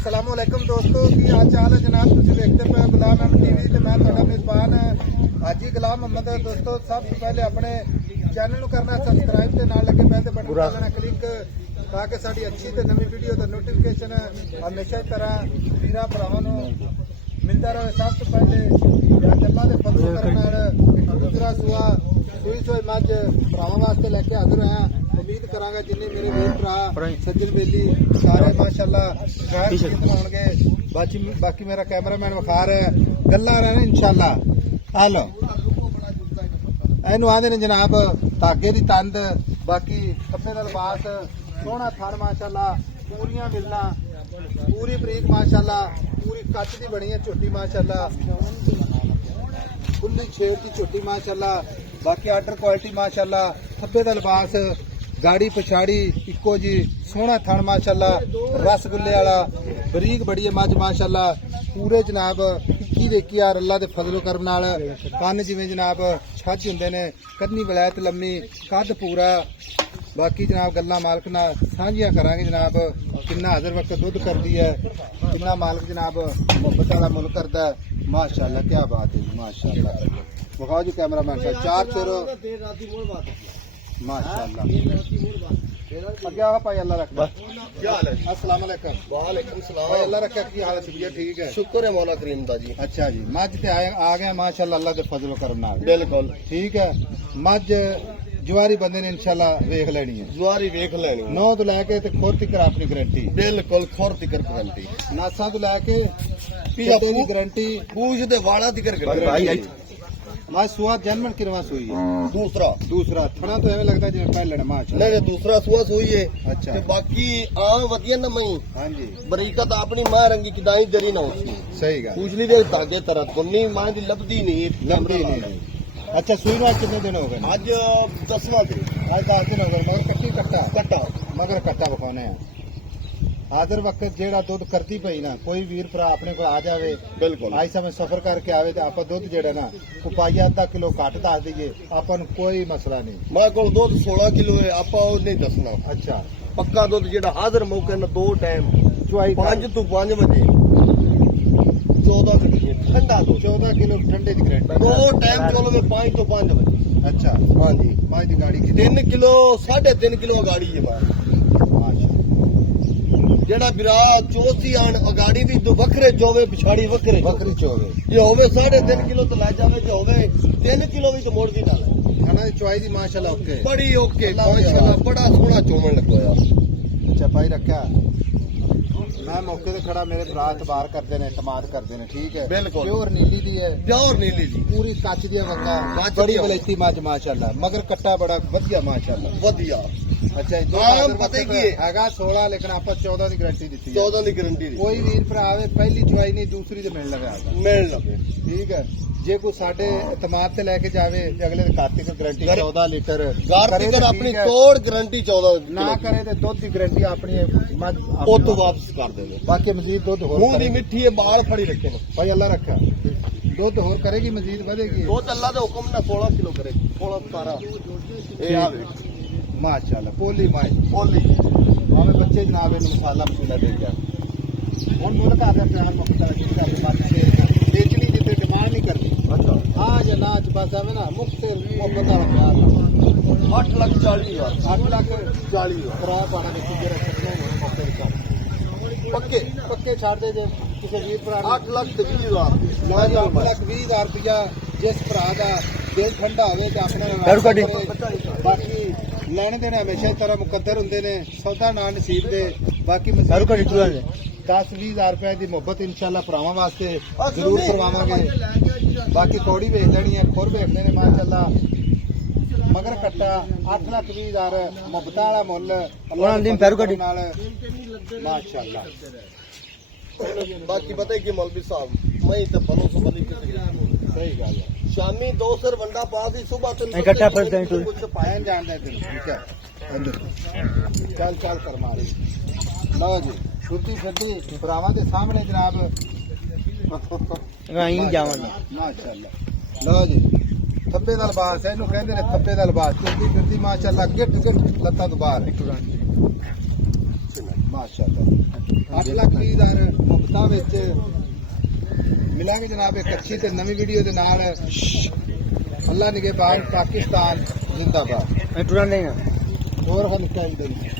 अस्सलामुअलैकुम दोस्तों की हाल चाल है जनाब। तुम देखते पे गुलाम अहमद टीवी ते मैं तुहाडा मेजबान हाजी गुलाम अहमद। दोस्तों सबसे पहले अपने चैनल करना सबसक्राइब ते नाल लगे पे बटन करना क्लिक ताकि साडी अच्छी ते नवी वीडियो दा नोटिफिकेशन हमेशा की तरह वीरा भरावां नूं मिलता रहे। सबसे पहले अल्लाह दे फजल करन नाल दूसरा सुआ सुई सोई मज भरावां वास्ते लेके हाजिर होया। उम्मीद करांगा जिन्ने मेरे वीर भरा सज्जन बेली सारे माशाअल्लाह खैर होणगे। बाकी मेरा कैमरामैन विखा रहा है गल्लां रहने इंशाअल्लाह। हेलो एनू आंदे ने जनाब धागे दी तंद, बाकी कपड़े दा लिबास सोहना थान माशाअल्लाह, पूरियां मिलना पूरी बरीक माशाअल्लाह, पूरी कच दी बनी है झोटी माशाअल्लाह, खुली छेड़ की झोटी माशाअल्लाह, बाकी आर्डर क्वालिटी माशाअल्लाह, थब्बे दा लिबास गाड़ी पछाड़ी इको जी सोहना थान माशाअल्लाह, रसगुल्ले वाला बरीक बड़ी है मज माशाअल्लाह, पूरे जनाब इक्की देखी यार अल्लाह दे फजलो करम नाल कन जिवें जनाब छज हुंदे ने, कन्नी वलैत लम्मी कद पूरा। बाकी जनाब गल्लां मालक नाल सांझियां करांगे जनाब किन्ना हाजिर वक्त दुध करदी है, किन्ना मालक जनाब मुहब्बत वाला मुल करदा है माशाअल्लाह। क्या बात है जी माशाअल्लाह। विखाओ जी कैमरामैन साहब चार चेरो माशाअल्लाह। अगे आओ भाई अल्लाह रखा। क्या हाल है? अस्सलाम वालेकुम। वालेकुम सलाम भाई अल्लाह रखा। की हाल है? तबीयत ठीक है? शुक्र है मौला करीम दा जी। अच्छा जी मज ते आ गया माशाअल्लाह अल्लाह दे फजलो करम नाल। बिल्कुल ठीक है। मज जुआरी बंदे ने इंशाअल्लाह वेख लेनी है। जुआरी वेख लेनी 9 तो लैके ते खुर तिकर अपनी गारंटी। बिल्कुल खुर तिकर गारंटी, नासा तो लैके पिया की गारंटी, पूछ दे वाला तिकर गारंटी। मैं सुआ जन्मन किनवा सुई है? दूसरा थोड़ा तो ऐਵੇਂ लगता जिवें पहले ना मां नहीं दूसरा सुआ सुई है। अच्छा ते बाकी आम वधिया ना मई। हां जी बरीकत अपनी मां रंगी किदाई जरी ना होती। सही गल पूछली दे धागे तरह कोनी मां दी लबदी नहीं। अच्छा सुई में कितने दिन हो गए? आज 10वां दिन। आज 10 दिन हो गए मगर कट्टी कट्टा मगर कट्टा बखाने हैं हाजिर वक्त जेड़ा दुध करती पई ना कोई वीर भरा अपने को आ जावे। बिल्कुल आई समय सफर करके आवे तो आप दुध जेड़ा ना पाइया आधा किलो घट दस दीजिए अपन कोई मसला नहीं। मेरे को दुध 16 किलो है आप नहीं दसना। अच्छा पक्का दुध जेड़ा हाजिर मौके ना 2 टाइम चुआई 5 to 5 बजे 14 किलो ठंडा दुध 14 किलो ठंडे की ग्रेड 2 टाइम चलो में 5 to 5 बजे। अच्छा हाँ जी मां की गाड़ी 3 किलो 3.5 किलो गाड़ी है मां जेड़ा बिरा चौथी आन अगाड़ी भी दो वखरे चोवे पिछाड़ी वखरी चोवे ये होवे 3.5 किलो तो ला जावे जो होवे 3 किलो भी तो मोड़ दी डाले खाना दी चुआई दी माशाल्लाह ओके बड़ी ओके माशाल्लाह बड़ा सोहना चोमन लगोया। अच्छा भाई रखा मैं मौके ते खड़ा मेरे भरा इतबार करते ने इतमाद करते ने ठीक है। बिल्कुल प्योर नीली दी है प्योर नीली दी पूरी कच दी वंगा बड़ी वलैती मज माशाल्लाह मगर कट्टा बड़ा वधिया माशाल्लाह वधिया। अच्छा आम पता की हैगा 16 लेकिन आप 14 की गारंटी दी 14 की गारंटी कोई वीर भरा आवे पहली चुआई नहीं दूसरी तो मिल लगे ठीक है। जे कोई साडे इतमाद से लेके जावे ते अगले कार्तिक गारंटी 14 लीटर कार्तिक अपनी तोड़ गारंटी 14 ना करे ते दुध की गारंटी अपनी मत ओ तो वापस कर देवे। बाकी मजीद दुध होर मुंह दी मिठी है बाल फड़ी रखे ने भाई अल्लाह रखा दुध होर करेगी मजीद बढ़ेगी दुध अल्लाह दे हुक्म ना 16 किलो करेगी 16 17 ए आवे माशाअल्लाह पोली माई पोली हमें बच्चे जनाब इन मसाला मसूला दे गया हुन मुल्क आदर प्यार मुक्ता कर बाकी बेचनी जिते डिमांड नहीं करती। अच्छा आज ना आज बस हमें ना मुफ्त मोहब्बत वाला प्यार 8,40,000 किराया पाना के चीजें रख सकते हैं मौके पे पक्के छाड़ दे जे किसी वीर भरा 8,20,000 8,20,000 रुपया जिस भरा दा दिल ठंडा होवे ते अपना बाकी ਲੈਣ ਦੇਣੇ ਹਮੇਸ਼ਾ ਇਸ ਤਰ੍ਹਾਂ ਮੁਕੱਦਰ ਹੁੰਦੇ ਨੇ ਸੌਦਾ ਨਾ ਨਸੀਬ ਦੇ। ਬਾਕੀ 10-20,000 रुपए की मुहब्बत इंशाल्लाह भरावां वास्ते जरूर करवावांगे। बाकी कौड़ी वेच लेनी है खुर वेचने ने माशाल्लाह मगर कट्टा 8,20,000 मुहब्बत वाला मुल माशाल्लाह। बाकी पता है कि मौलवी साहब मैं तो बनो सो बनी सही गल है शामी 2 सर वंडा पा दी सुबह तो इकट्ठा कुछ पायन जानदा है ठीक है चल कर मारे लो जी छुट्टी छड्डी भरावां दे सामने जनाब वहीं जावन माशाल्लाह। लो जी थब्बे दा लिबास है इनू कहंदे ने थब्बे दा लिबास चुकी फिरदी माशाल्लाह गिट लत्तां तो बाहर माशाल्लाह 8,20,000 ਜ਼ਿਮੀਦਾਰ ਮੁਹੱਬਤਾਂ ਵਿੱਚ ਮਿਲਾਂਗੇ ਜਨਾਬ ਇੱਕ ਅੱਛੀ ਤੇ ਨਵੀਂ ਵੀਡੀਓ ਦੇ ਨਾਲ। ਅੱਲਾ ਨਿਗਹਿਬਾਨ, ਪਾਕਿस्तान जिंदाबाद। टुरा नहीं है और हम टाइम देंगे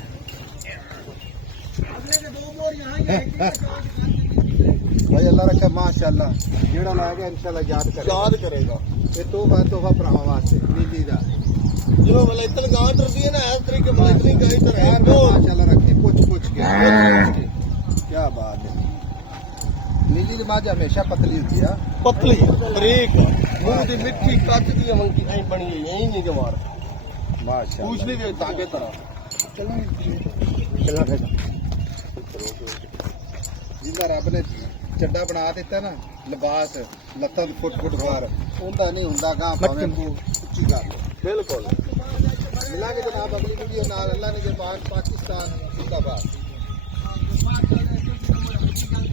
भाई अल्लाह रखा माशाअल्लाह जेड़ा ला गया इंशाल्लाह याद करेगा ये तोहफा भरावां वास्ते नीली दा जो वाला इतना गांठ रही है ना इस तरीके वाला इतनी कहीं तरह यार माशाअल्लाह रखे कुछ के क्या बात है। नीली दी माज हमेशा पतली होती है पतली बरीक मुंह दी मिठी कच दी मंकी ऐ बनी है यही नहीं जमार माशाअल्लाह पूछनी दे ताके तरह चलना फिर जिंदा रब ने ਚੱਡਾ ਬਣਾ ਦਿੱਤਾ ਨਾ ਲਿਬਾਸ ਲੱਤਾਂ ਦੀ ਫੁੱਟ ਬਾਹਰ ਉਹਦਾ ਨਹੀਂ ਹੁੰਦਾ ਗਾ ਭਾਵੇਂ ਤੂੰ ਉੱਚੀ ਕਰ बिल्कुल ਮਿਲਾਂਗੇ ਜਨਾਬ ਅਗਲੀ ਵੀਡੀਓ ਨਾਲ। ਅੱਲਾ ਨੇ ਜਬਾਨ ਪਾਕਿस्तान ਜ਼ਿੰਦਾਬਾਦ।